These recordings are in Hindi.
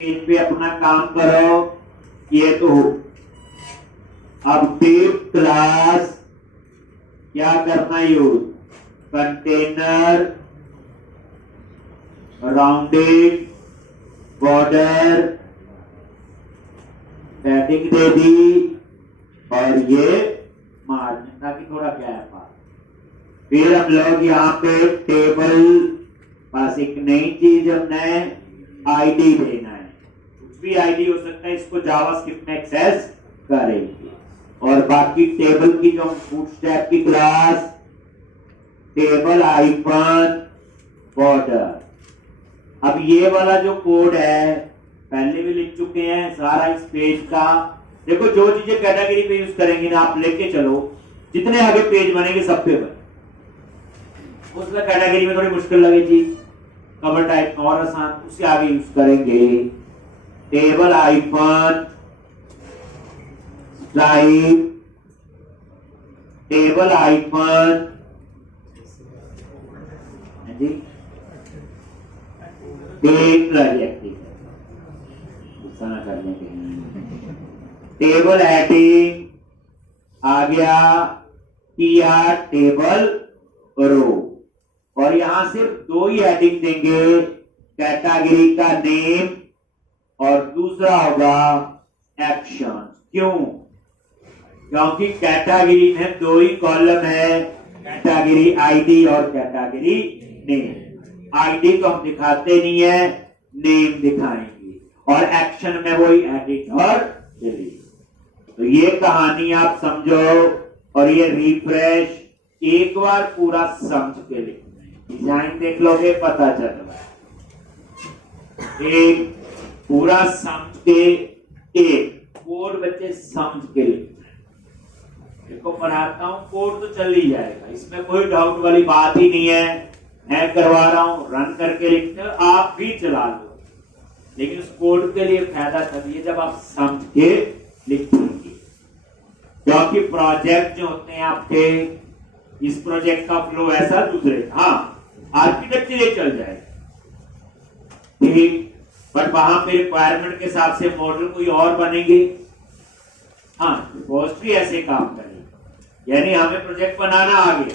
पेज पे अपना काम करो। ये तो हो। अब टेप क्लास क्या करना use, container, rounded border, padding दे दी और ये मार्जिन ताकि थोड़ा गैप आ। फिर हम लोग यहाँ पे टेबल पास एक नई चीज हमने आईडी देना है, कुछ भी आईडी हो सकता है, इसको जावास्क्रिप्ट में एक्सेस करेंगे। और बाकी टेबल की जो बूटस्ट्रैप की क्लास टेबल आइकन बॉर्डर। अब ये वाला जो कोड है पहले भी लिख चुके हैं सारा इस पेज का। देखो जो चीजें कैटेगरी पे यूज करेंगे ना आप लेके चलो, जितने आगे पेज बनेंगे सब पे बने। उसमें कैटेगरी में थोड़ी मुश्किल लगे चीज, कवर टाइप में और आसान, उसके आगे यूज करेंगे table icon stripe, table icon जी करने के टेबल हेडिंग आ गया, टीआर टेबल रो। और यहां सिर्फ दो ही हेडिंग देंगे, कैटेगरी का नेम और दूसरा होगा एक्शन। क्यों? क्योंकि कैटेगरी में दो ही कॉलम है, कैटेगरी आईडी और कैटेगरी नेम। आईडी तो हम दिखाते नहीं है, नेम दिखाएंगे। और एक्शन में वही एडिट और डिलीट। तो ये कहानी आप समझो और ये रिफ्रेश एक बार पूरा समझ के लिखना है। डिजाइन देख लोगे पता चल रहा है। एक पूरा समझ के, एक कोड बच्चे समझ के लिखना है। देखो पढ़ाता हूं कोड तो चल ही जाएगा, इसमें कोई डाउट वाली बात ही नहीं है। मैं करवा रहा हूं, रन करके लिखते हो, आप भी चला लो। लेकिन उस कोड के लिए फायदा तभी है जब आप समझ के लिखेंगे। क्योंकि प्रोजेक्ट जो होते हैं आपके, इस प्रोजेक्ट का फ्लो ऐसा दूसरे, हाँ आर्किटेक्चर ये चल जाएगा ठीक, बट वहां पे रिक्वायरमेंट के हिसाब से मॉडल कोई और बनेंगे। हाँ रिपोजिटरी ऐसे काम करेगी, यानी हमें प्रोजेक्ट बनाना आ गया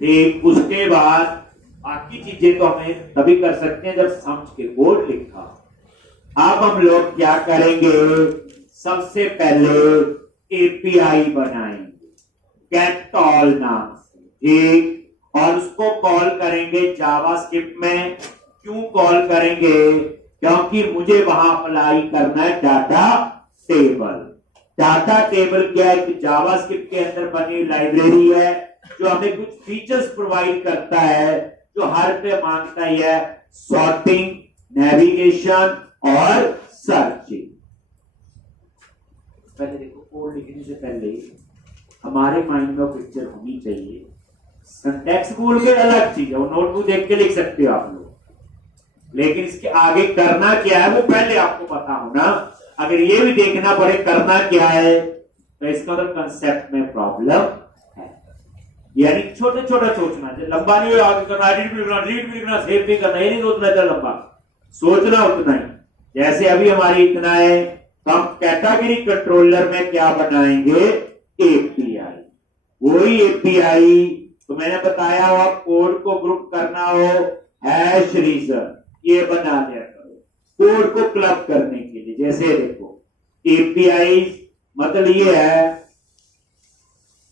ठीक, उसके बाद बाकी चीजें तो हमें तभी कर सकते हैं जब समझ के कोड लिखा। अब हम लोग क्या करेंगे, सबसे पहले एपीआई बनाएंगे कैटॉल नाम से ठीक, और उसको कॉल करेंगे जावास्क्रिप्ट में। क्यों कॉल करेंगे? क्योंकि मुझे वहां अप्लाई करना है डाटा टेबल। डाटा टेबल क्या है? जावास्क्रिप्ट के अंदर बनी लाइब्रेरी है जो हमें कुछ फीचर्स प्रोवाइड करता है, जो हर पे मांगता है सॉर्टिंग, नेविगेशन और सर्चिंग। पहले देखो कोड लिखने से पहले हमारे माइंड में पिक्चर होनी चाहिए। सिंटैक्स भूल के अलग चीज है, वो नोटबुक देख के लिख सकते हो आप लोग, लेकिन इसके आगे करना क्या है वो पहले आपको पता होना। अगर ये भी देखना पड़े करना क्या है तो इसका मतलब कंसेप्ट में प्रॉब्लम है। यानी छोटे छोटा सोचना, लंबा नहीं हो, आगे करना, एडिट भी करना, डिलीट भी करना, सेव भी करना, ये नहीं सोचना था लंबा, सोचना उतना ही। जैसे अभी हमारी इतना है तो हम कैटेगरी कंट्रोलर में क्या बनाएंगे, एपीआई। वही एपीआई तो मैंने बताया हो, आप कोड को ग्रुप करना हो हैश रीजन, ये बना लिया करो कोड को क्लब करने के लिए। जैसे देखो एपीआई मतलब ये है,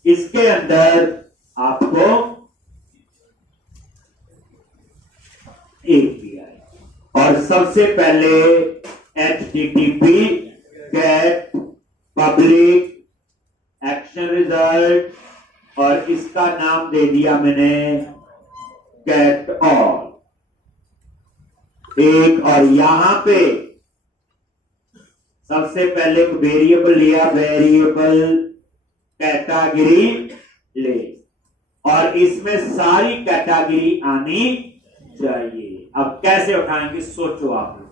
इसके अंदर आपको एपीआई और सबसे पहले HTTP get public action result, और इसका नाम दे दिया मैंने गेट ऑल एक। और यहां पे सबसे पहले वेरिएबल लिया, वेरिएबल कैटेगरी ले, और इसमें सारी कैटेगरी आनी चाहिए। अब कैसे उठाएंगे सोचो आप लोग।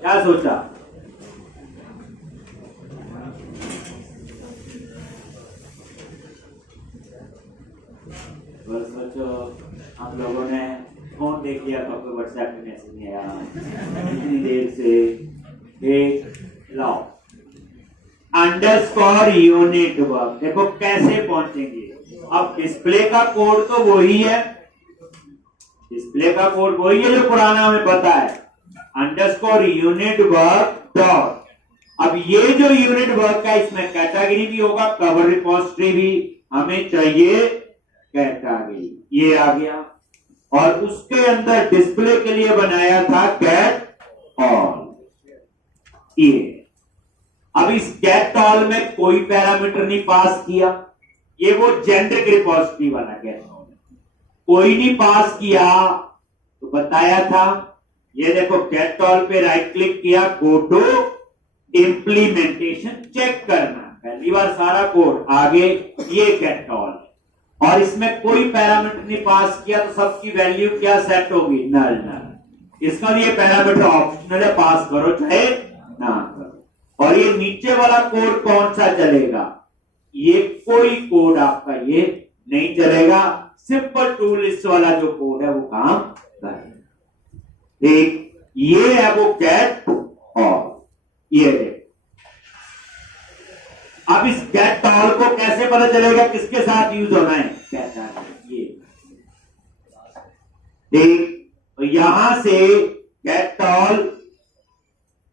क्या सोचा? और सोचो हम लोगों ने फोन देख लिया तो आपको व्हाट्सएप में मैसेज नहीं आया इतनी देर से। एक लाओ अंडरस्कोर यूनिट वर्क, देखो कैसे पहुंचेंगे। अब डिस्प्ले का कोड तो वही है, डिस्प्ले का कोड वही है जो पुराना हमें पता है, अंडरस्कोर यूनिट वर्क डॉट। अब ये जो यूनिट वर्क का इसमें कैटेगरी भी होगा, कवर रिपोजिटरी भी, हमें चाहिए कैटेगरी, ये आ गया। और उसके अंदर डिस्प्ले के लिए बनाया था गेट ऑल, ये। अब इस गेट ऑल में कोई पैरामीटर नहीं पास किया, ये वो जेनेरिक रिपोजिटरी वाला गेट ऑल, कोई नहीं पास किया तो बताया था। ये देखो गेट ऑल पे राइट क्लिक किया, गो टू इम्प्लीमेंटेशन चेक करना, पहली बार सारा कोड आगे, ये गेट ऑल। और इसमें कोई पैरामीटर नहीं पास किया तो सबकी वैल्यू क्या सेट होगी, नल नल। इसका ये पैरामीटर ऑप्शनल है, पास करो चाहे ना करो। और ये नीचे वाला कोड कौन सा चलेगा, ये कोई कोड आपका ये नहीं चलेगा, सिंपल टू लिस्ट वाला जो कोड है वो काम करेगा। ठीक, ये है वो गेट ऑल, ये देख। अब इस गेट ऑल को कैसे पता चलेगा किसके साथ यूज होना है, ये ठीक। तो यहां से गेट ऑल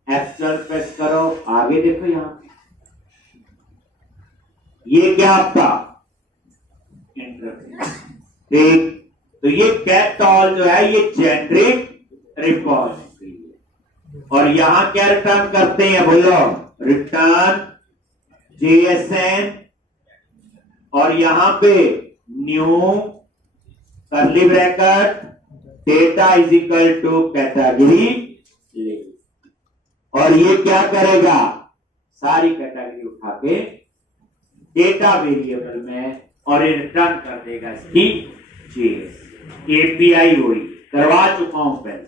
F12 प्रेस करो, आगे देखो यहां ये क्या आपका इंटरफेस, ठीक। तो ये गेट ऑल जो है ये जेनेरिक रिपोजिटरी है। और यहां क्या रिटर्न करते हैं, बोलो रिटर्न JSN, और यहां पे new curly bracket data is equal to category ले। और ये क्या करेगा, सारी कैटेगरी उठा के डेटा वेरिएबल में और ये रिटर्न कर देगा इसकी JS। API हुई, करवा चुका हूं पहले,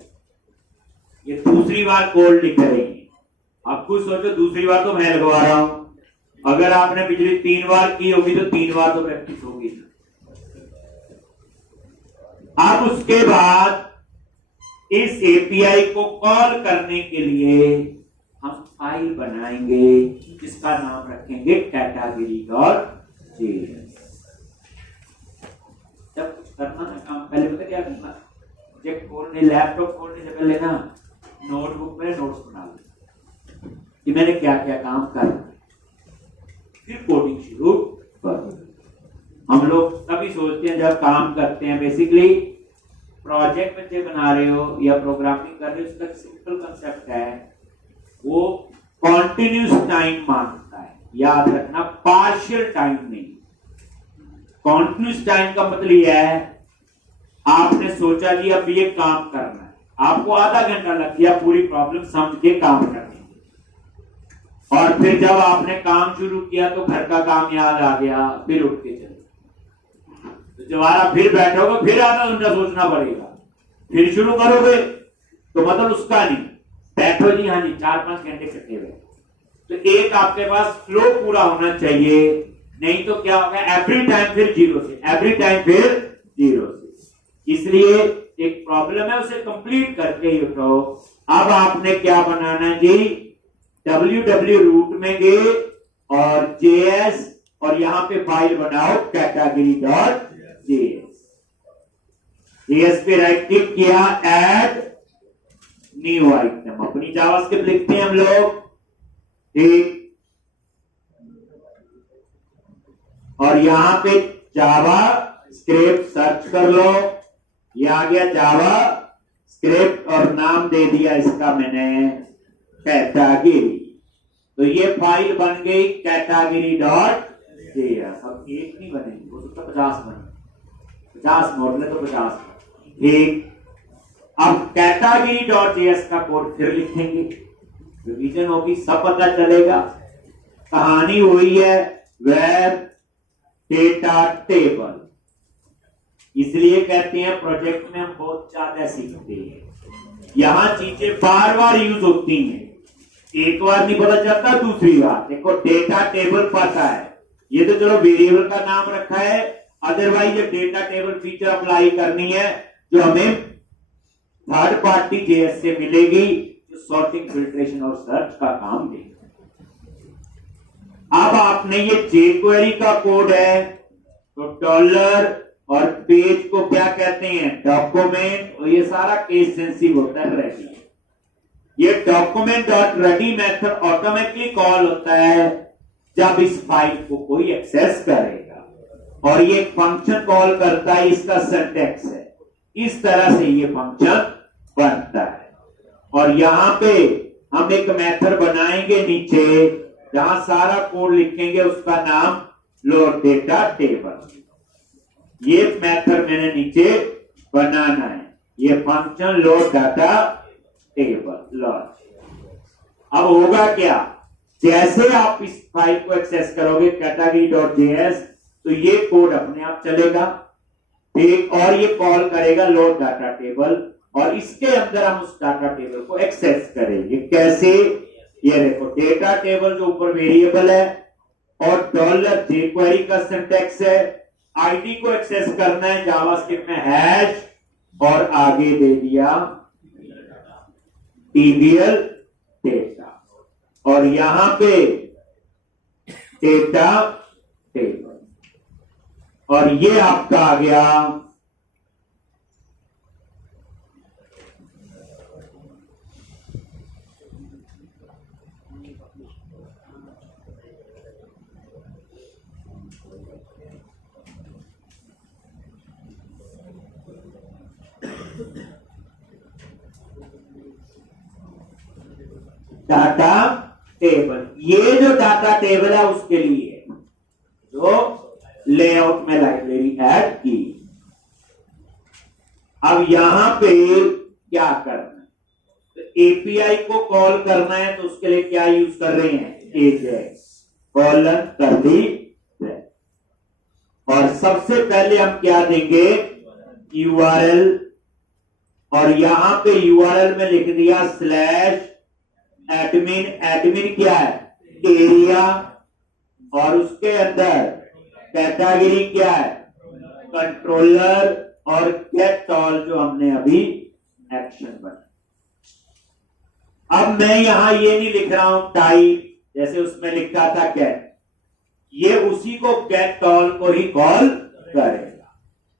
ये दूसरी बार कोड लिख रही है। अब कुछ सोचो, दूसरी बार तो मैं लगवा रहा हूं, अगर आपने पिछली 3 बार की होगी तो 3 बार तो प्रैक्टिस होगी। अब उसके बाद इस API को कॉल करने के लिए हम फाइल बनाएंगे जिसका नाम रखेंगे category.js। जब कुछ करना ना काम, पहले पता क्या करना, प्रोजेक्ट खोलने, लैपटॉप खोलने से पहले ना नोटबुक में नोट्स बना लो कि मैंने क्या क्या काम करना, फिर कोडिंग शुरू कर। हम लोग तभी सोचते हैं जब काम करते हैं, बेसिकली प्रोजेक्ट बच्चे बना रहे हो या प्रोग्रामिंग कर रहे हो, उसका सिंपल कंसेप्ट है, वो कॉन्टिन्यूस टाइम मांगता है, याद रखना, पार्शियल टाइम नहीं। कॉन्टिन्यूस टाइम का मतलब यह है, आपने सोचा कि अब ये काम करना है, आपको आधा घंटा लग गया पूरी प्रॉब्लम समझ के काम करने, और फिर जब आपने काम शुरू किया तो घर का काम याद आ गया, फिर उठ के चले, तो दोबारा फिर बैठोगे, फिर आधा घंटा सोचना पड़ेगा, फिर शुरू करोगे, तो मतलब उसका नहीं, बैठो जी, हाँ जी, 4-5 घंटे कटे हुए। तो एक आपके पास फ्लो पूरा होना चाहिए, नहीं तो क्या होगा, एवरी टाइम फिर जीरो से, एवरी टाइम फिर जीरो से। इसलिए एक प्रॉब्लम है, उसे कंप्लीट करके ही उठाओ। अब आपने क्या बनाना है जी, www रूट में गए और JS, और यहां पे फाइल बनाओ category.js। JS पे राइट क्लिक किया, ऐड न्यू आइटम, अपनी जावास्क्रिप्ट लिखते हैं हम लोग, ठीक। और यहां पे जावा स्क्रिप्ट सर्च कर लो, ये आ गया जावा स्क्रिप्ट, और नाम दे दिया इसका मैंने कैटेगरी। तो ये फाइल बन गई category.js। अब एक नहीं बनेगी, वो तो 50 बने, 50 मॉडल है तो 50, ठीक। अब category.js का कोड फिर लिखेंगे, रिवीजन होगी, सब पता चलेगा। कहानी हुई है वेब डेटा टेबल, इसलिए कहते हैं प्रोजेक्ट में हम बहुत ज्यादा सीखते हैं, यहां चीजें बार बार यूज होती हैं, एक बार नहीं पता चलता, दूसरी बार देखो डेटा टेबल पता है, ये तो चलो वेरिएबल का नाम रखा है, अदरवाइज ये डेटा टेबल फीचर अप्लाई करनी है जो हमें थर्ड पार्टी जेएस से मिलेगी, जो सॉर्टिंग, फिल्ट्रेशन और सर्च का काम देगी। अब आपने ये jQuery का कोड है, तो डॉलर और पेज को क्या कहते हैं, डॉक्यूमेंट, और ये सारा केस सेंसिटिव होता है रेडी। ये document dot ready method automatically call होता है जब इस फाइल को कोई एक्सेस करेगा, और ये फंक्शन कॉल करता है, इसका सिंटैक्स है, इस तरह से ये फंक्शन बनता है। और यहां पे हम एक मेथड बनाएंगे नीचे, जहां सारा कोड लिखेंगे, उसका नाम लोड डेटा टेबल। ये मेथड मैंने नीचे बनाना है, ये function load data table launch. अब होगा क्या, जैसे आप इस फाइल को एक्सेस करोगे category.js, तो ये कोड अपने आप चलेगा, ठीक, और ये कॉल करेगा लोड डाटा टेबल, और इसके अंदर हम उस डाटा टेबल को एक्सेस करेंगे। कैसे, ये देखो डेटा टेबल जो ऊपर वेरिएबल है, और डॉलर jQuery का सिंटैक्स है, आईडी को एक्सेस करना है जावास्क्रिप्ट में हैश, और आगे दे दिया टीबीएल डेटा, और यहां पे डेटा टेबल, और ये आपका आ गया डाटा टेबल। ये जो डाटा टेबल है उसके लिए जो लेआउट में लाइब्रेरी ऐड की। अब यहां पे क्या करना है, तो एपीआई को कॉल करना है, तो उसके लिए क्या यूज कर रहे हैं, एजेक्स कॉलन कर दी, और सबसे पहले हम क्या देंगे, यूआरएल, और यहां पे यूआरएल में लिख दिया स्लैश एडमिन। एडमिन क्या है, एरिया, और उसके अंदर कैटेगरी क्या है, कंट्रोलर, और गेट ऑल जो हमने अभी एक्शन बना। अब मैं यहां ये नहीं लिख रहा हूं टाइप, जैसे उसमें लिखा था गेट, ये उसी को गेट ऑल को ही कॉल करेगा,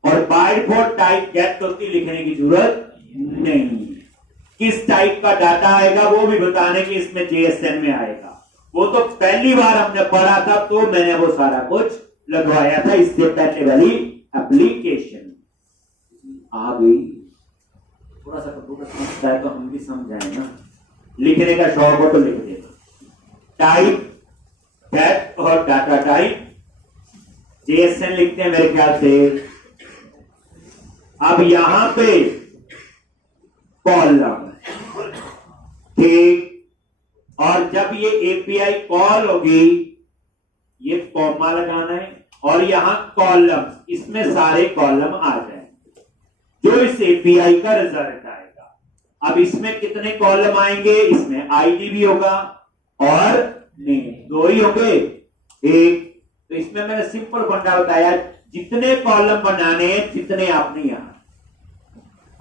और बाय डिफॉल्ट टाइप गेट होती, लिखने की जरूरत नहीं। किस टाइप का डाटा आएगा वो भी बताने की इसमें जेएसएन में आएगा, वो तो पहली बार हमने पढ़ा था, तो मैंने वो सारा कुछ लगवाया था इससे पहले वाली एप्लीकेशन आ गई। थोड़ा सा कंप्यूटर समझता है तो हम भी समझाए ना, लिखने का शौक हो तो लिख देना, टाइप गेट और डाटा टाइप जेएसएन लिखते हैं मेरे ख्याल से। अब यहां पे कॉलम, ठीक, और जब ये एपीआई कॉल होगी, ये कॉमा लगाना है, और यहां कॉलम, इसमें सारे कॉलम आ जाएंगे जो इस एपीआई का रिजल्ट आएगा। अब इसमें कितने कॉलम आएंगे, इसमें आईडी भी होगा और नेम, दो ही होंगे, एक। तो इसमें मैंने सिंपल फंडा बताया, जितने कॉलम बनाने जितने आपने यहां,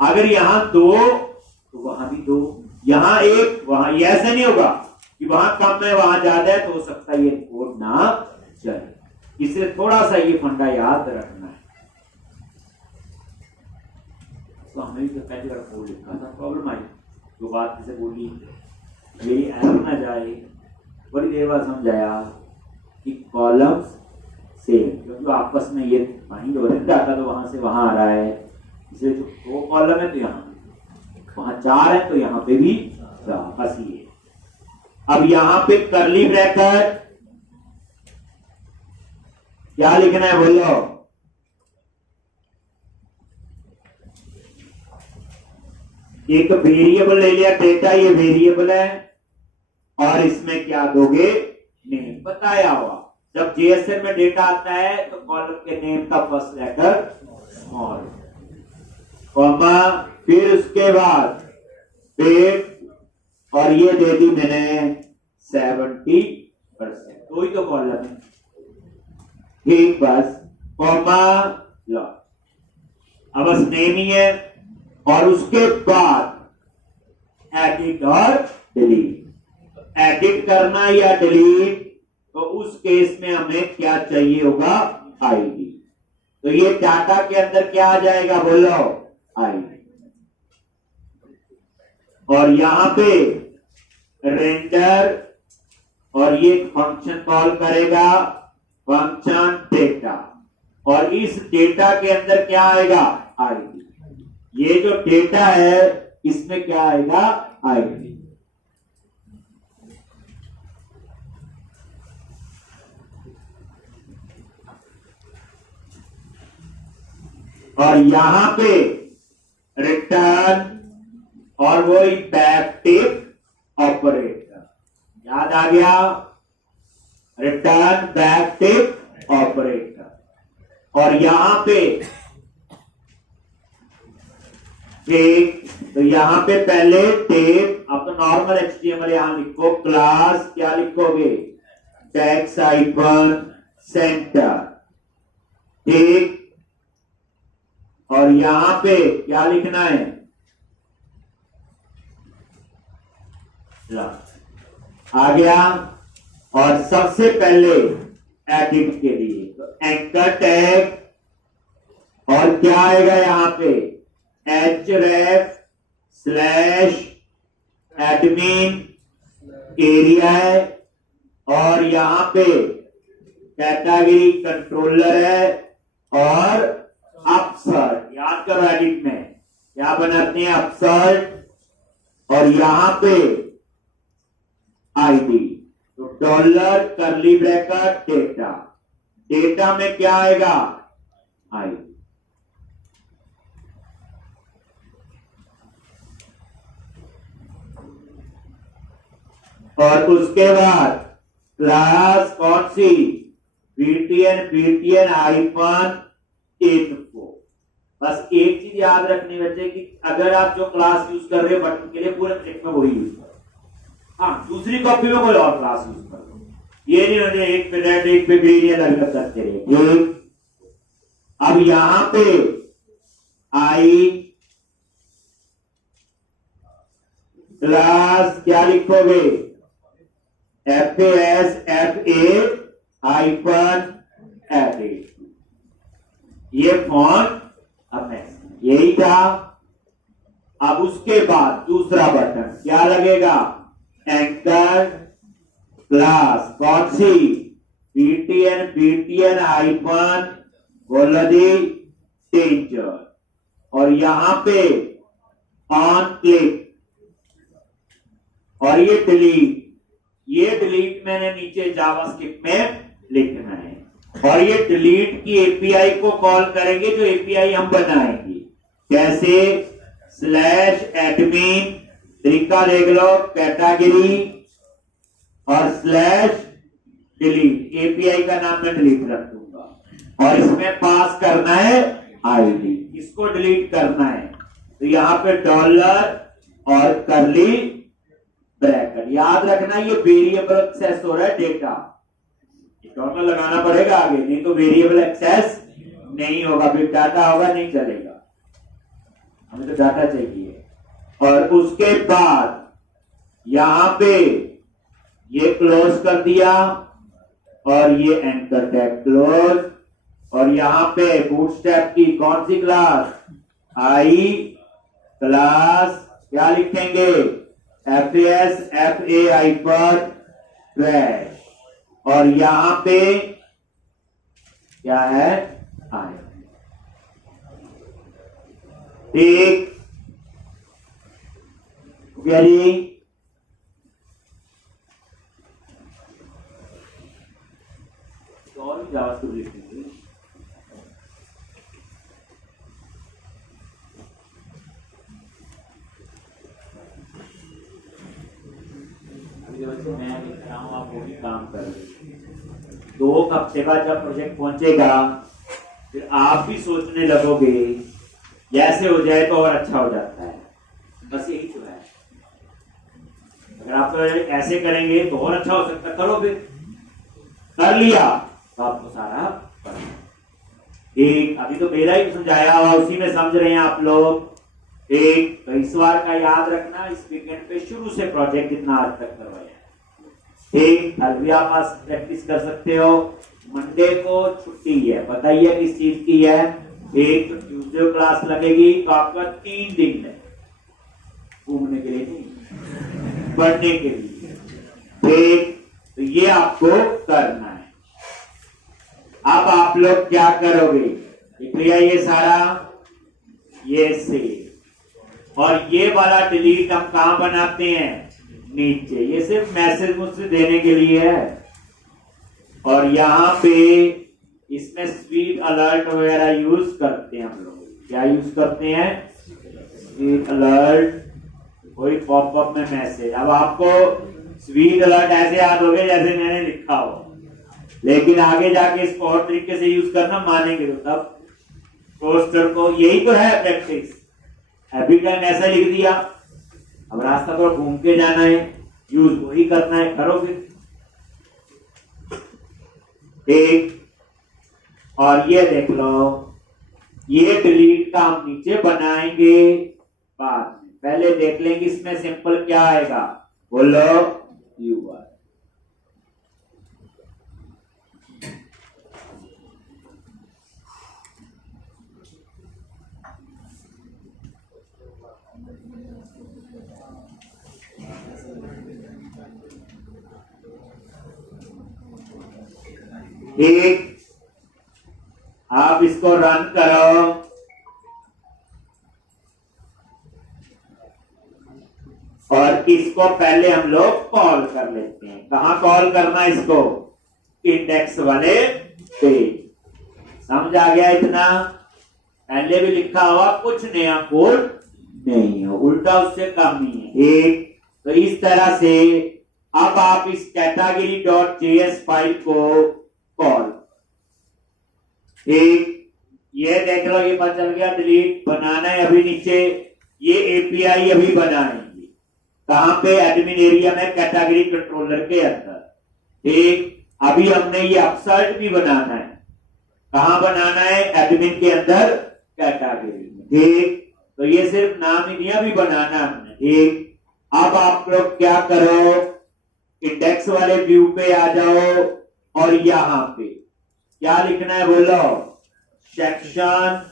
अगर यहां दो तो वहां भी दो, यहां एक, वहां, ये ऐसे नहीं होगा कि वहां कम है वहां ज्यादा है, तो हो सकता है ये कोड ना चले। इसलिए थोड़ा सा ये फंडा याद रखना है। तो हमने भी पहली बार कोड लिखा था, प्रॉब्लम आई, जो बात जिसे बोली यही एरर ना जाए, बड़ी देर बाद समझाया कि कॉलम्स सेम, क्योंकि आपस में ये बाइंड हो रहे हैं, डाटा तो वहां से वहां आ रहा है, इसलिए जो दो कॉलम है तो यहाँ, वहां 4 है तो यहां पे भी 4, बस ये। अब यहां पे करली ब्रैकेट, क्या लिखना है बोलो, एक वेरिएबल ले लिया डेटा, ये वेरिएबल है, और इसमें क्या दोगे, नेम, बताया हुआ। जब जेएसएन में डेटा आता है तो कॉलम के नेम का फर्स्ट लेटर स्मॉल, कॉमा, फिर उसके बाद पेड, और ये दे दी मैंने 70%, दो ही तो कॉलम है, ठीक, बस। Comma loss. अब बस नेम ही है और उसके बाद एडिट और डिलीट। एडिट करना या डिलीट, तो उस केस में हमें क्या चाहिए होगा, आईडी। तो ये डाटा के अंदर क्या आ जाएगा, बोलो आईडी। और यहां पे रेंडर और ये फंक्शन कॉल करेगा, फंक्शन डेटा, और इस डेटा के अंदर क्या आएगा, आईडी। ये जो डेटा है इसमें क्या आएगा, आईडी। और यहां पे रिटर्न और वही बैक टिक ऑपरेटर, याद आ गया, रिटर्न बैक टिक ऑपरेटर। और यहां पे टेक, तो यहां पे पहले टेक, अब तो नॉर्मल एचटीएमएल यहां लिखो, क्लास क्या लिखोगे, टैक्स आइकन सेंटर टेक, और यहां पे क्या लिखना है, आ गया। और सबसे पहले एडिट के लिए तो एंकर टैग, और क्या आएगा यहां पे, href स्लैश एडमिन एरिया है, और यहां पे कैटेगरी कंट्रोलर है, और अपसर्ट, याद करो एडिट में क्या बनाते हैं, अपसर्ट, और यहां पे आईडी। तो डॉलर करली ब्रैकेट डेटा, डेटा में क्या आएगा, आईडी। और उसके बाद क्लास कौन सी, बीटीएन हाइफन इन्फो। बस एक चीज याद रखनी बच्चे कि अगर आप जो क्लास यूज कर रहे हो बटन के लिए, पूरे प्रोजेक्ट में वही यूज करो। हाँ, दूसरी कॉपी में कोई और क्लास यूज कर लो, ये नहीं होने एक पे रेड एक पे ग्रीन ये हरकत करते रहे। अब यहां पे आई क्लास क्या लिखोगे, FAS हाइफन एडिट, ये फॉन्ट अब यही था। अब उसके बाद दूसरा बटन क्या लगेगा, एंकर क्लास कौन सी, बीटीएन हाइफन वोलडी टेंजर, और यहां पे ऑन क्लिक, और ये डिलीट, ये डिलीट मैंने नीचे जावास्क्रिप्ट में लिखना है। और ये डिलीट की एपीआई को कॉल करेंगे, जो एपीआई हम बनाएंगे, कैसे, स्लैश एडमिन, तरीका देख लो, कैटेगरी और स्लैश डिलीट, एपीआई का नाम मैं डिलीट रख दूंगा, और इसमें पास करना है आईडी, इसको डिलीट करना है। तो यहां पे डॉलर और करली ब्रैकेट, याद रखना ये वेरिएबल एक्सेस हो रहा है डेटा, डॉलर लगाना पड़ेगा आगे, नहीं तो वेरिएबल एक्सेस नहीं होगा, बिग डाटा होगा नहीं चलेगा, हमें तो डाटा चाहिए। और उसके बाद यहां पे ये क्लोज कर दिया, और ये एंकर टैग क्लोज, और यहां पे बूटस्ट्रैप की कौन सी क्लास, आई क्लास क्या लिखेंगे, FA हाइपर ट्रैश, और यहां पे क्या है, आई ठीक गरी, और जावास्क्रिप्ट लिखेंगे। मैं लिख रहा हूं, आप वो भी काम कर रहे। 2 हफ्ते बाद जब प्रोजेक्ट पहुंचेगा, फिर आप भी सोचने लगोगे, ऐसे हो जाए तो और अच्छा हो जाता है, बस यही तो है। अगर आप तो ऐसे करेंगे तो और अच्छा हो सकता है, करो, फिर कर लिया तो आपको सारा पता। ठीक, अभी तो मेरा ही समझाया हुआ उसी में समझ रहे हैं आप लोग। ठीक, तो इस बार का याद रखना, इस वीकेंड पे शुरू से प्रोजेक्ट जितना आज तक करवाया है। ठीक, कल भी आप आज प्रैक्टिस कर सकते हो। मंडे को छुट्टी है, बताइए किस चीज की है। एक तो ट्यूसडे क्लास लगेगी, तो आपका 3 दिन है घूमने के लिए नहीं, पढ़ने के लिए। ठीक, तो ये आपको करना है। अब आप लोग क्या करोगे, लिख लिया ये सारा, ये से, और ये वाला डिलीट हम कहां बनाते हैं, नीचे। ये सिर्फ मैसेज मुझसे देने के लिए है। और यहाँ पे इसमें स्वीट अलर्ट वगैरह यूज करते हैं हम लोग। क्या यूज करते हैं, स्वीट अलर्ट, कोई पॉपअप में मैसेज। अब आपको स्वीट अलर्ट ऐसे याद हो गए जैसे मैंने लिखा हो, लेकिन आगे जाके इसको और तरीके से यूज करना मानेंगे तो तब। पोस्टर को यही तो है प्रैक्टिस, एवरी टाइम ऐसा लिख दिया, अब रास्ता तो घूम के जाना है, यूज वही करना है, करो फिर। ठीक, और ये देख लो, ये डिलीट का हम नीचे बनाएंगे बाद में। पहले देख लेंगे इसमें सिंपल क्या आएगा, बोलो यूआर। ठीक, आप इसको रन करो। और इसको पहले हम लोग कॉल कर लेते हैं। कहां कॉल करना है इसको, इंडेक्स वाले पे। समझ आ गया इतना, पहले भी लिखा हुआ, कुछ नया कोड नहीं है, उल्टा उससे कम ही है। एक तो इस तरह से अब आप इस कैटेगरी डॉट जेएस फाइल को कॉल। ठीक, ये देख लो, ये पता चल गया, डिलीट बनाना है अभी नीचे। ये एपीआई अभी बनाएंगे कहां पे, एडमिन एरिया में कैटेगरी कंट्रोलर के अंदर। ठीक, अभी हमने ये अपसर्ट भी बनाना है, कहां बनाना है, एडमिन के अंदर कैटेगरी में। ठीक, तो ये सिर्फ नाम ही दिया, भी बनाना हमने। ठीक, अब आप लोग क्या करो, इंडेक्स वाले व्यू पे आ जाओ, और यहां पे क्या लिखना है, बोलो सेक्शन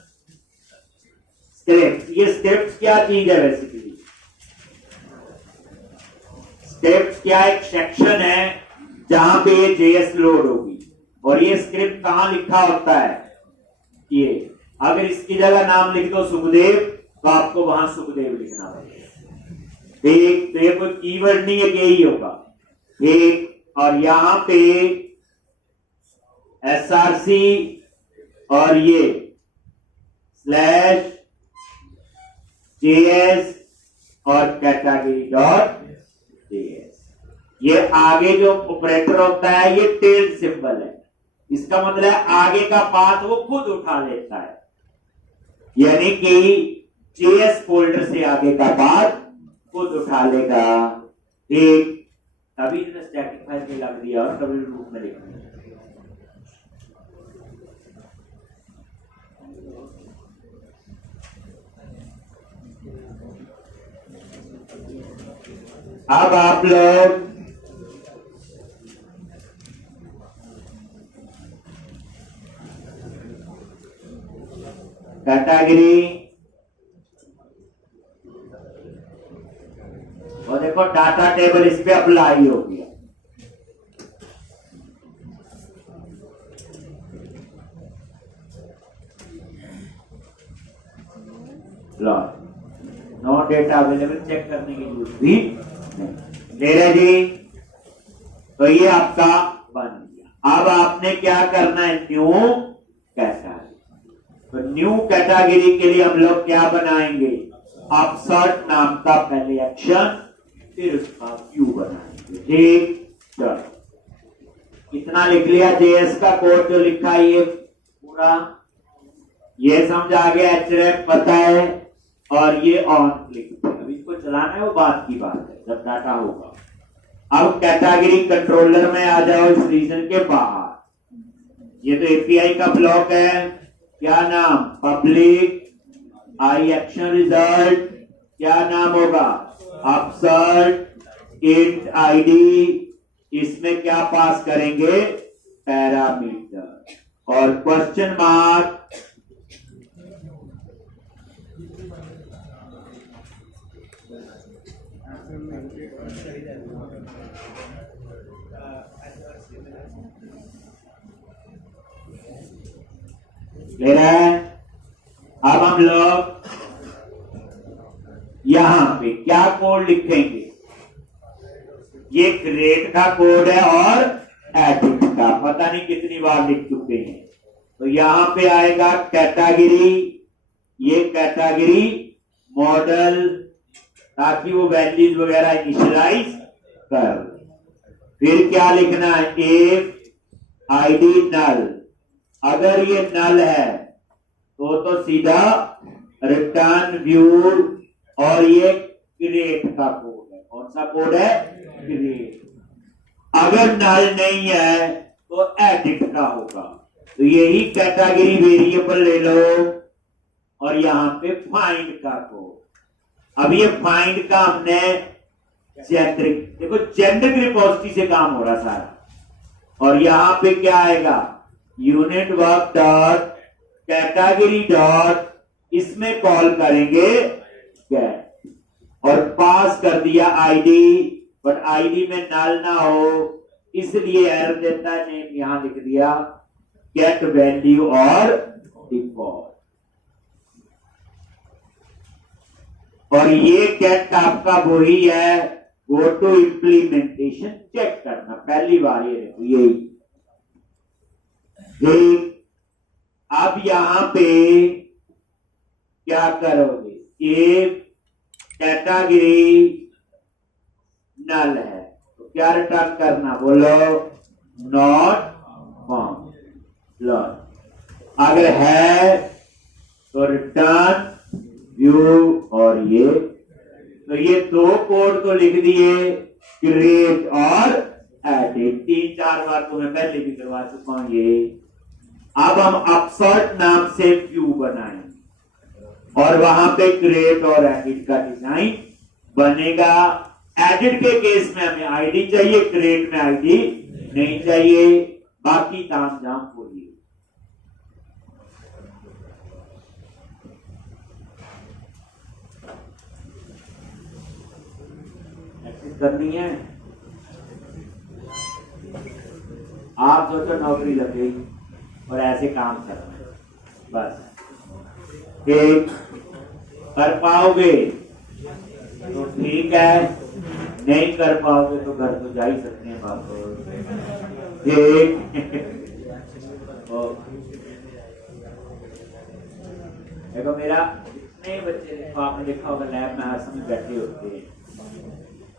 स्क्रिप्ट। ये स्क्रिप्ट क्या चीज है, बेसिकली स्क्रिप्ट क्या, एक सेक्शन है जहां पे ये जेएस लोड होगी। और ये स्क्रिप्ट कहां लिखा होता है, ये अगर इसकी जगह नाम लिख दो सुखदेव, तो आपको वहां सुखदेव लिखना पड़ेगा। ठीक, तो ये कोई कीवर्ड नहीं है, यही होगा। ठीक, और यहां पे एसआरसी और ये स्लैश जेएस और कैटेगरी डॉट जेएस। ये आगे जो ऑपरेटर होता है, ये टेल सिंबल है। इसका मतलब है आगे का पाथ वो खुद उठा लेता है, यानी कि जेएस फोल्डर से आगे का पाथ खुद उठा लेगा। ठीक, तभी इसने स्टैटिक फाइल में लग दिया और डब्ल्यू रूप में लिख दिया। अब आप लोग कैटेगरी, और देखो डाटा टेबल इस पे अप्लाई हो गया। नो डेटा अवेलेबल, चेक करने की जरूरत भी नहीं। ले रहे जी, तो ये आपका बन गया। अब आपने क्या करना है, न्यू कैटेगरी। तो न्यू कैटेगरी के लिए हम लोग क्या बनाएंगे, अपसर्ट नाम का पहले एक्शन, फिर उसका व्यू बनाएंगे। ठीक, चलो इतना लिख लिया। जेएस का कोड जो लिखा है ये पूरा, ये समझ आ गया, एचरेफ पता है, और ये ऑन क्लिक। अब इसको चलाना है, वो बात की बात है जब डाटा होगा। अब कैटेगरी कंट्रोलर में आ जाओ, इस रीजन के बाहर। ये तो एपीआई का ब्लॉक है, क्या नाम, पब्लिक आई एक्शन रिजल्ट, क्या नाम होगा, अपसर्ट इंट आईडी, इसमें क्या पास करेंगे, पैरामीटर। और क्वेश्चन मार्क ले रहे हैं। अब हम लोग यहां पे क्या कोड लिखेंगे, ये क्रिएट का कोड है और एडिट का, पता नहीं कितनी बार लिख चुके हैं। तो यहां पे आएगा कैटेगरी, ये कैटेगरी मॉडल, ताकि वो वैल्यूज वगैरह इनिशियलाइज कर। फिर क्या लिखना है, इफ आईडी नल, अगर ये नल है तो सीधा रिटर्न व्यू, और ये क्रिएट का कोड है। कौन सा कोड है, क्रिएट। अगर नल नहीं है तो एडिट का होगा। तो यही कैटेगरी वेरिएबल ले लो और यहां पे फाइंड का कोड। अब ये फाइंड का हमने जेनरिक, देखो जेनरिक रिपोजिटरी से काम हो रहा सारा। और यहां पे क्या आएगा, unit work dot category dot, इसमें कॉल करेंगे गेट, और पास कर दिया आईडी, बट आईडी में नल ना हो इसलिए एरर देता है, नेम यहां लिख दिया गेट वैल्यू और डिफॉल्ट। और ये गेट आपका वही है, गो टू इम्प्लीमेंटेशन चेक करना, पहली बार ये देखो यही। ठीक, अब यहां पे क्या करोगे, इफ कैटेगरी नल है तो क्या रिटर्न करना, बोलो नॉट फाउंड, लॉट। अगर है तो रिटर्न व्यू, और ये तो ये दो कोड तो लिख दिए, क्रिएट और एडिट, 3-4 बार तो मैं पहले भी करवा चुका हूं ये। अब हम अपसर्ट नाम से व्यू बनाएंगे और वहां पे क्रिएट और एडिट का डिजाइन बनेगा। एडिट के केस में हमें आईडी चाहिए, क्रिएट में आईडी नहीं चाहिए, बाकी ताम झाम बोलिए। करनी है, आप सोचो नौकरी लग गई और ऐसे काम करना है, बस ठीक कर पाओगे तो ठीक है, नहीं कर पाओगे तो घर तो जा ही सकते हैं वापस, ठीक। देखो मेरा कितने बच्चे, देखो आपने देखा होगा लैब में हर समय बैठे होते हैं,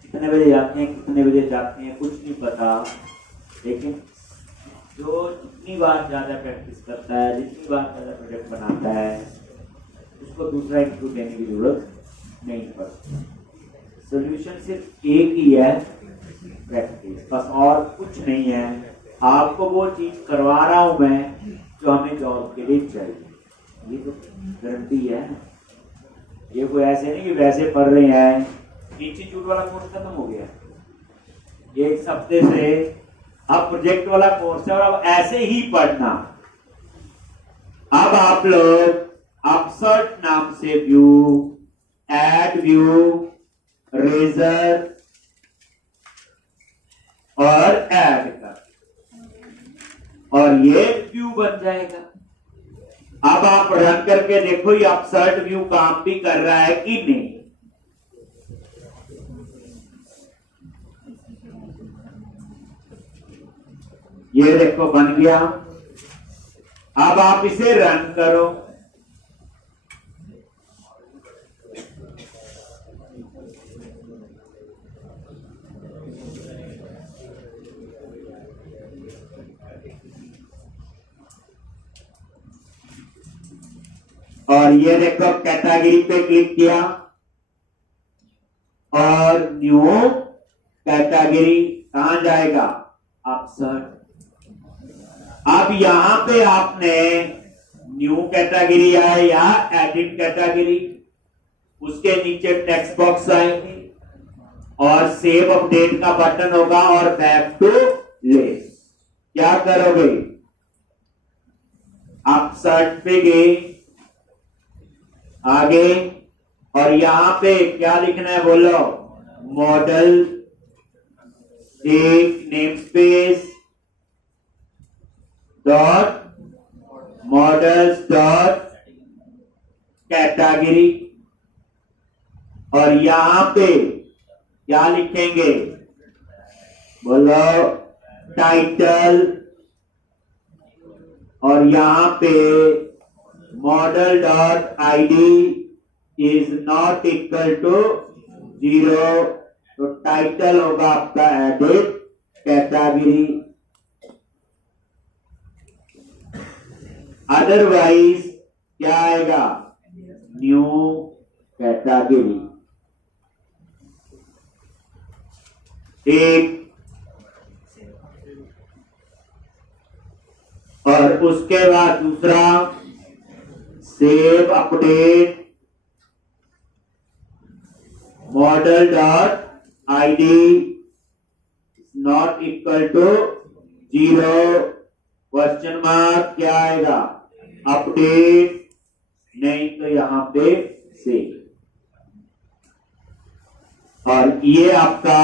कितने बजे जाते हैं कितने बजे जाते हैं कुछ नहीं पता, लेकिन जो जितनी बार ज्यादा प्रैक्टिस करता है, जितनी बार ज्यादा प्रोजेक्ट बनाता है, उसको दूसरा इंस्टीट्यूट देने की जरूरत नहीं पड़ती। सोल्यूशन सिर्फ एक ही है, प्रैक्टिस, बस और कुछ नहीं है। आपको वो चीज करवा रहा हूं मैं जो हमें जॉब के लिए चाहिए, ये तो गारंटी है। ये कोई ऐसे नहीं कि वैसे पढ़ रहे हैं, इंस्टीट्यूट वाला कोर्स खत्म हो गया, एक हफ्ते से अब प्रोजेक्ट वाला कोर्स है और अब ऐसे ही पढ़ना। अब आप लोग अपसर्ट नाम से व्यू, एड व्यू, रेजर और ऐड कर, और ये व्यू बन जाएगा। अब आप रन करके देखो ये अपसर्ट व्यू काम भी कर रहा है कि नहीं। ये देखो बन गया। अब आप इसे रन करो, और ये देखो कैटेगरी पे क्लिक किया और न्यू कैटेगरी कहां जाएगा, अपसर्ट। अब यहां पे आपने न्यू कैटेगरी आए या एडिट कैटेगरी, उसके नीचे टेक्स्ट बॉक्स आएंगे और सेव अपडेट का बटन होगा और बैक टू लिस्ट। क्या करोगे आप सर्च पे गए आगे और यहां पे क्या लिखना है बोलो, मॉडल एक name space dot models dot category और यहां पे क्या लिखेंगे बोलो, टाइटल और यहां पे model dot ID is not equal to 0, तो टाइटल होगा आपका एडिट कैटेगरी। अदरवाइज क्या आएगा, न्यू कैटेगरी। एक और उसके बाद दूसरा, save update model dot ID not equal to 0, question mark क्या आएगा, अपडेट, नहीं तो यहां पे सेव। और ये आपका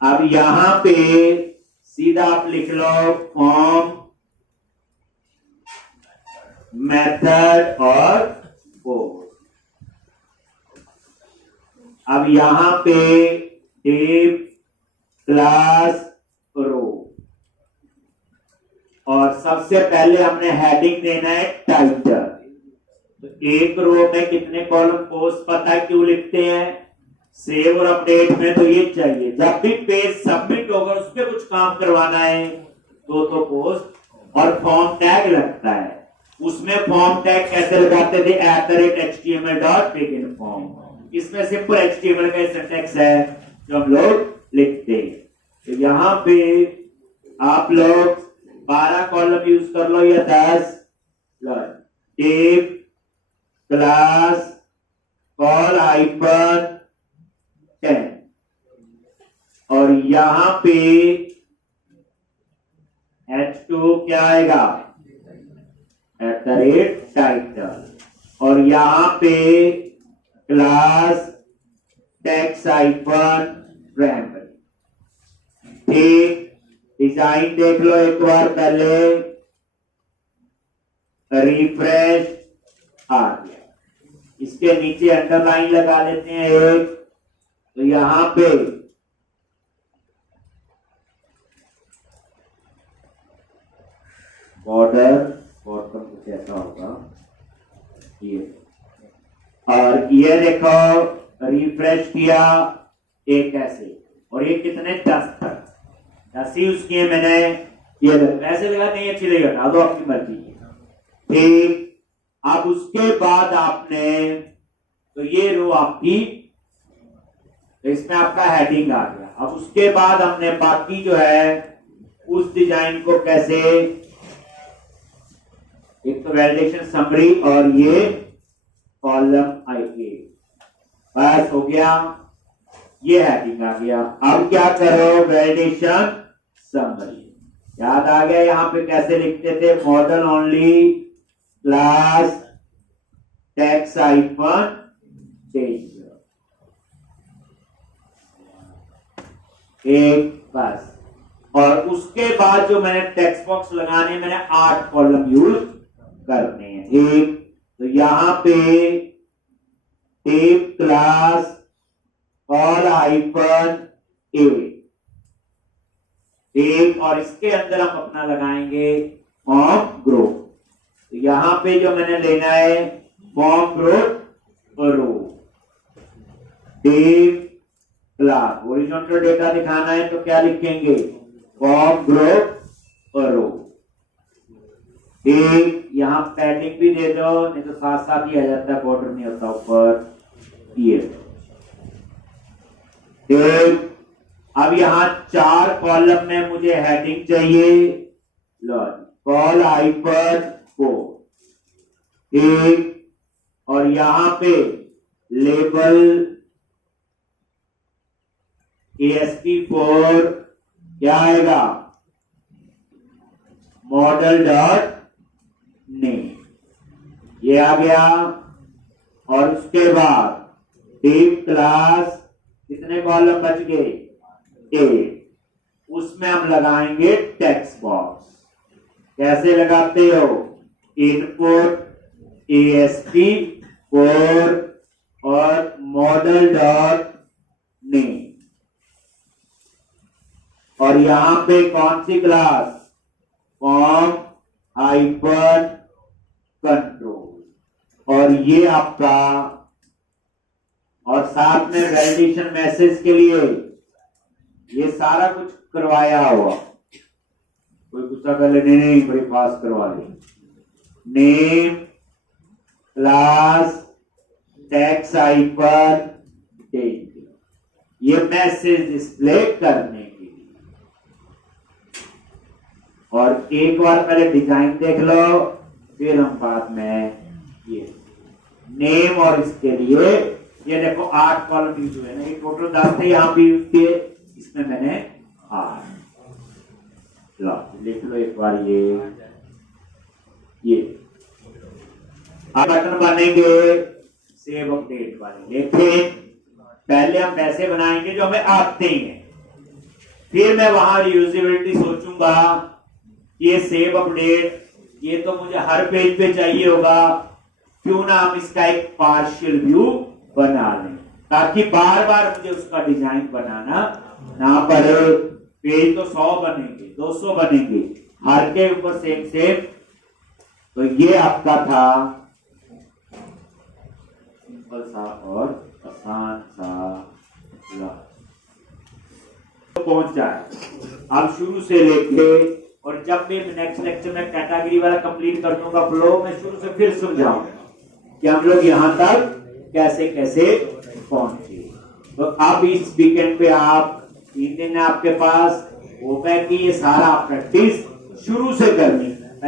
अब यहां पे सीधा आप लिख लो फॉर्म, मेथड और कोड। अब यहां पे टेब, क्लास, रो और सबसे पहले हमने हेडिंग देना है टाइटल। तो एक रो में कितने कॉलम पोस्ट पता है क्यों लिखते हैं, सेव और अपडेट में तो ये चाहिए, जब भी पेज सबमिट होगा उस पर कुछ काम करवाना है तो पोस्ट और फॉर्म टैग लगता है। उसमें फॉर्म टैग कैसे लगाते थे, @html.beginForm। इसमें सिंपल HTML का सिंटैक्स है जो हम लोग लिखते हैं। तो यहाँ पे आप लोग 12 कॉलम यूज कर लो या 10, टेब, क्लास, कॉल आइकन 10 और यहां पे H2 क्या आएगा, @टाइटल और यहां पे क्लास टेक्स्ट आइकन प्राइमरी। ठीक, डिजाइन देख लो एक बार पहले, रिफ्रेश आ गया। इसके नीचे अंडरलाइन लगा लेते हैं एक, तो यहां पे बॉर्डर बॉटम कुछ ऐसा होगा ये, और ये देखो रिफ्रेश किया एक ऐसे, और ये कितने 10 तक 10 यूज किए मैंने। ये ऐसे लगा नहीं अच्छी लगी हटा दो, आपकी मर्जी। ठीक, अब उसके बाद आपने तो ये रो आपकी, तो इसमें आपका हेडिंग आ गया। अब उसके बाद हमने बाकी जो है उस डिजाइन को कैसे, एक तो वैलिडेशन समरी और ये कॉलम आएगी, बस हो गया, ये हेडिंग आ गया। अब क्या करो, वैलिडेशन समरी याद आ गया। यहां पे कैसे लिखते थे, model only class text icon change एक, बस। और उसके बाद जो मैंने टेक्स्ट बॉक्स लगाने, मैंने 8 कॉलम यूज करने हैं। एक तो यहां पे टेब, क्लास, कॉल आइकन एक, और इसके अंदर हम अपना लगाएंगे फॉर्म ग्रुप। तो यहां पे जो मैंने लेना है फॉर्म ग्रुप रो। टीम क्लास हॉरिजॉन्टल डेटा दिखाना है तो क्या लिखेंगे, फॉर्म ग्रुप रो। एक यहां पैडिंग भी दे दो, नहीं तो साथ साथ ही आ जाता है, बॉर्डर नहीं होता ऊपर। ये एक अब यहां 4 कॉलम में मुझे हेडिंग चाहिए। लो कॉल हाइपर को एक, और यहां पे लेबल ASP4 क्या आएगा, मॉडल डॉट नेम, ये आ गया। और उसके बाद टीम क्लास कितने कॉलम बच गए, 8, उसमें हम लगाएंगे टेक्स्ट बॉक्स। कैसे लगाते हो, इनपुट ASP4 और मॉडल डॉट नेम, और यहां पे कौन सी क्लास, फॉर्म हाइपर कंट्रोल, और ये आपका, और साथ में वैलिडेशन मैसेज के लिए ये सारा कुछ करवाया हुआ। कोई गुस्सा कर ले, नहीं बड़ी पास करवा ली। Name class text hyper tech, ये मैसेज डिस्प्ले करने के लिए। और एक बार पहले डिजाइन देख लो, फिर हम बाद में ये नेम, और इसके लिए ये देखो 8 कॉलम यूज हुए ना, ये टोटल 10 थे, यहाँ भी यूज किए, इसमें मैंने 8। लो लिख लो एक बार ये बटन बनेंगे सेव अपडेट वाले। लेकिन पहले हम वैसे बनाएंगे जो हमें आते हैं, फिर मैं वहां रीयूजेबिलिटी सोचूंगा। ये सेव अपडेट ये तो मुझे हर पेज पे चाहिए होगा, क्यों ना हम इसका एक पार्शियल व्यू बना लें, ताकि बार बार मुझे उसका डिजाइन बनाना ना पड़े। पेज तो 100 बनेंगे, 200 बनेंगे, हर के ऊपर सेम। तो ये आपका था सिंपल सा और आसान सा तो पहुंच जाए। अब शुरू से लेके, और जब भी नेक्स्ट लेक्चर में कैटेगरी वाला कंप्लीट कर दूंगा फ्लो, मैं शुरू से फिर समझाऊंगा कि हम लोग यहां तक कैसे कैसे पहुंचे। तो अब इस वीकेंड पे आप 3 दिन है आपके पास, वो है कि ये सारा प्रैक्टिस शुरू से करनी है।